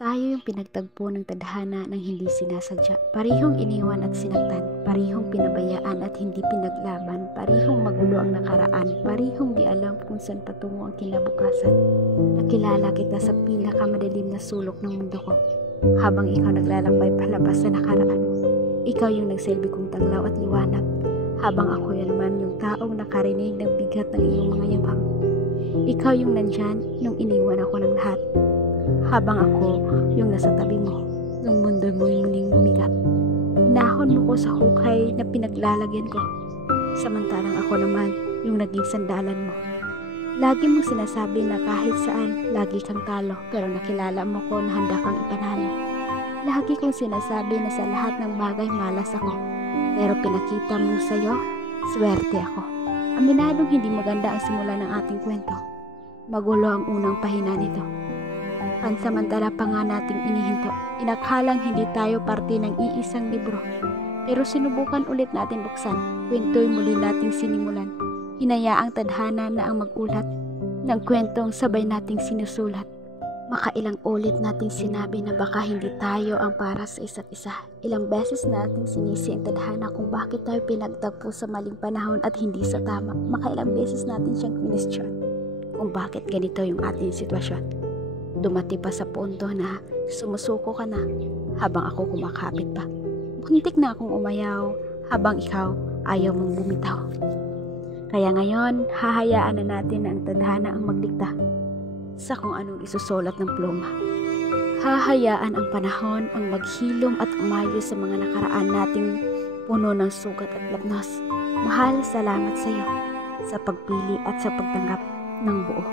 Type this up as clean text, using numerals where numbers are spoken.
Tayo yung pinagtagpo ng tadhana ng hindi sinasadya. Parihong iniwan at sinaktan, parihong pinabayaan at hindi pinaglaban, parihong magulo ang nakaraan, parihong di alam kung saan patungo ang kinabukasan. Nakilala kita sa pinakamadilim na sulok ng mundo ko, habang ikaw naglalakbay palabas sa nakaraan mo. Ikaw yung nagsilbi kong taglaw at liwanag, habang ako naman yung taong nakarinig ng bigat ng iyong mga yabang. Ikaw yung nandyan nung iniwan ako ng lahat, habang ako yung nasa tabi mo nung mundo mo yung muling bumigat. Inahon mo ko sa hukay na pinaglalagyan ko, samantalang ako naman yung naging sandalan mo. Lagi mong sinasabi na kahit saan, lagi kang talo, pero nakilala mo ko na handa kang ipanalo. Lagi kong sinasabi na sa lahat ng bagay malas ako, pero pinakita mo sa'yo, swerte ako. Aminadong hindi maganda ang simula ng ating kwento. Magulo ang unang pahina nito. Pansamantala pa nga nating inihinto. Inakhalang hindi tayo parte ng iisang libro. Pero sinubukan ulit natin buksan. Kwento'y muli nating sinimulan. Hinayaang tadhana na ang magulat ng kwentong sabay nating sinusulat. Makailang ulit nating sinabi na baka hindi tayo ang para sa isa't isa. Ilang beses nating sinisi ang tadhana kung bakit tayo pinagtagpo sa maling panahon at hindi sa tama. Makailang beses natin siyang question kung bakit ganito yung ating sitwasyon. Dumati pa sa punto na sumusuko ka na habang ako kumakapit pa. Muntik na akong umayaw habang ikaw ayaw mong bumitaw. Kaya ngayon, hahayaan na natin na ang tadhana ang magdikta sa kung anong isusulat ng pluma. Hahayaan ang panahon ang maghilom at umayo sa mga nakaraan nating puno ng sugat at lapnos. Mahal, salamat sa iyo sa pagpili at sa pagtanggap ng buo.